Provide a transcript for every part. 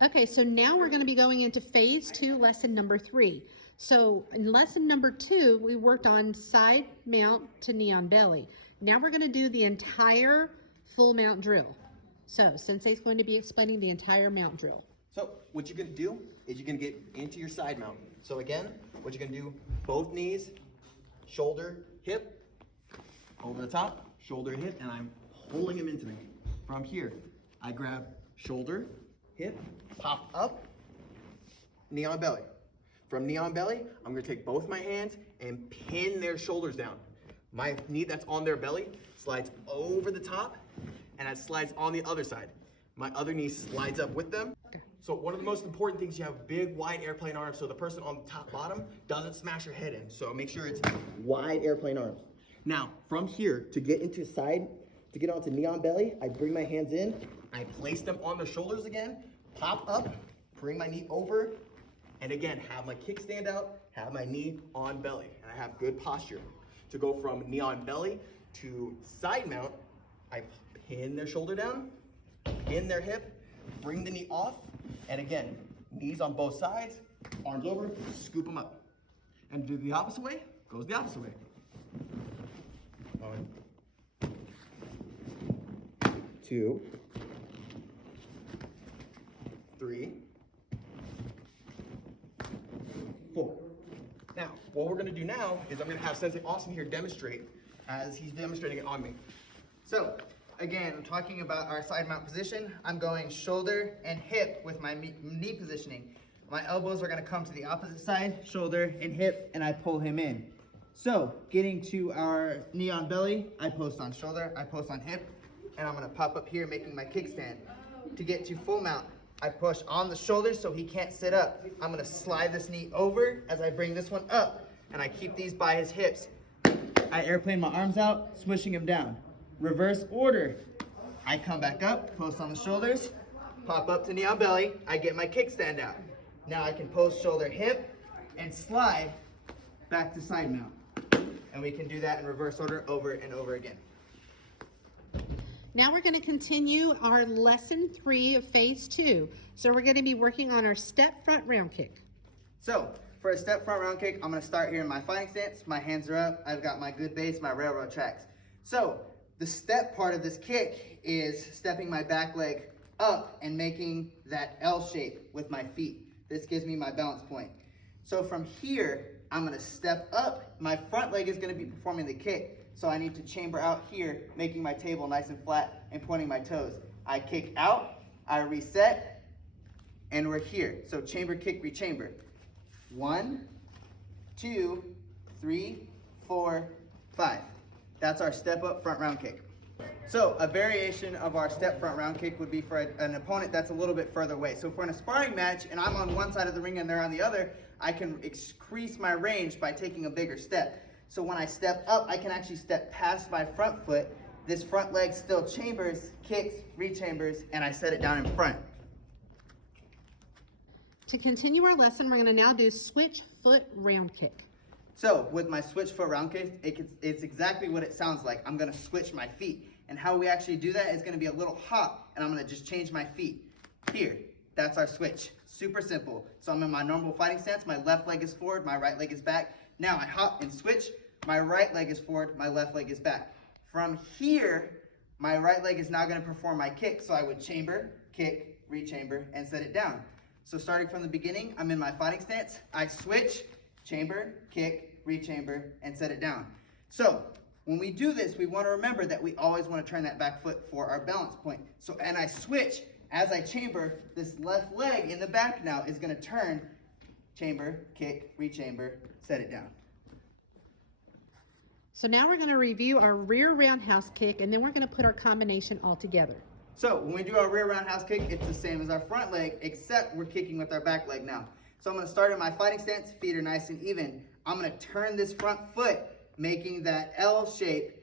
Okay, so now we're going to be going into phase 2, lesson number 3. So in lesson number 2, we worked on side mount to knee on belly. Now we're going to do the entire full mount drill. So Sensei's going to be explaining the entire mount drill. So what you're going to do is you're going to get into your side mount. So again, what you're going to do, both knees, shoulder, hip, over the top, shoulder, hip, and I'm pulling them into me. From here, I grab shoulder, hip, pop up, knee on belly. From knee on belly, I'm going to take both my hands and pin their shoulders down. My knee that's on their belly slides over the top, and it slides on the other side. My other knee slides up with them. So one of the most important things, you have big, wide airplane arms so the person on the top bottom doesn't smash your head in. So make sure it's wide airplane arms. Now, from here, to get into side, to get onto knee on belly, I bring my hands in, I place them on the shoulders again, pop up, bring my knee over, and again, have my kickstand out, have my knee on belly, and I have good posture. To go from knee on belly to side mount, I pin their shoulder down, pin their hip, bring the knee off, and again, knees on both sides, arms over, scoop them up. And do the opposite way, goes the opposite way. 1, 2, 3, 4. Now, what we're going to do now is I'm going to have Sensei Austin here demonstrate as he's demonstrating it on me. So, again, I'm talking about our side mount position. I'm going shoulder and hip with my knee positioning. My elbows are going to come to the opposite side, shoulder and hip, and I pull him in. So, getting to our knee on belly, I post on shoulder, I post on hip, and I'm going to pop up here making my kickstand. To get to full mount, I push on the shoulders so he can't sit up. I'm going to slide this knee over as I bring this one up, and I keep these by his hips. I airplane my arms out, swishing him down. Reverse order. I come back up, post on the shoulders, pop up to knee on belly, I get my kickstand out. Now I can post shoulder hip and slide back to side mount. And we can do that in reverse order over and over again. Now we're going to continue our lesson 3 of phase 2. So we're going to be working on our step front round kick. So, for a step front round kick, I'm going to start here in my fighting stance. My hands are up. I've got my good base, my railroad tracks. So, the step part of this kick is stepping my back leg up and making that L shape with my feet. This gives me my balance point. So from here, I'm going to step up. My front leg is going to be performing the kick. So I need to chamber out here, making my table nice and flat and pointing my toes. I kick out, I reset, and we're here. So chamber, kick, rechamber. 1, 2, 3, 4, 5. That's our step up front round kick. So a variation of our step front round kick would be for an opponent that's a little bit further away. So for in a sparring match and I'm on one side of the ring and they're on the other, I can increase my range by taking a bigger step. So when I step up, I can actually step past my front foot. This front leg still chambers, kicks, rechambers, and I set it down in front. To continue our lesson, we're going to now do switch foot round kick. So with my switch foot round kick, it's exactly what it sounds like. I'm going to switch my feet. And how we actually do that is going to be a little hop, and I'm going to just change my feet. Here, that's our switch. Super simple. So I'm in my normal fighting stance. My left leg is forward, my right leg is back. Now I hop and switch. My right leg is forward, my left leg is back. From here, my right leg is now going to perform my kick. So I would chamber, kick, rechamber, and set it down. So starting from the beginning, I'm in my fighting stance. I switch, chamber, kick, rechamber, and set it down. So when we do this, we want to remember that we always want to turn that back foot for our balance point. So, and I switch, as I chamber, this left leg in the back now is going to turn, chamber, kick, rechamber, set it down. So now we're going to review our rear roundhouse kick, and then we're going to put our combination all together. So when we do our rear roundhouse kick, it's the same as our front leg, except we're kicking with our back leg now. So I'm going to start in my fighting stance, feet are nice and even. I'm going to turn this front foot, making that L shape,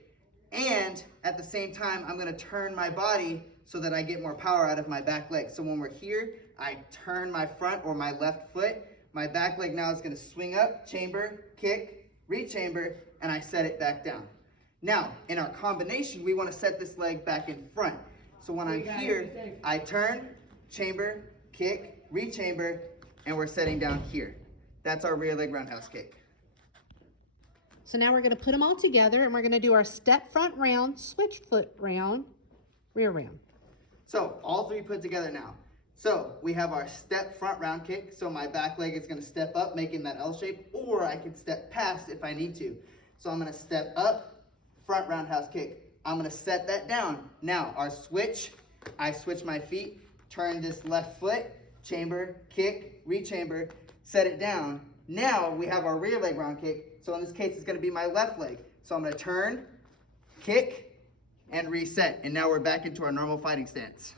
and at the same time, I'm going to turn my body so that I get more power out of my back leg. So when we're here, I turn my front or my left foot. My back leg now is going to swing up, chamber, kick, rechamber, and I set it back down. Now, in our combination, we want to set this leg back in front. So when I'm here, I turn, chamber, kick, rechamber, and we're setting down here. That's our rear leg roundhouse kick. So now we're gonna put them all together and we're gonna do our step front round, switch foot round, rear round. So all three put together now. So we have our step front round kick. So my back leg is gonna step up, making that L shape, or I can step past if I need to. So I'm gonna step up, front roundhouse kick. I'm gonna set that down. Now our switch, I switch my feet, turn this left foot, chamber, kick, rechamber, set it down. Now we have our rear leg round kick. So in this case, it's gonna be my left leg. So I'm gonna turn, kick, and reset. And now we're back into our normal fighting stance.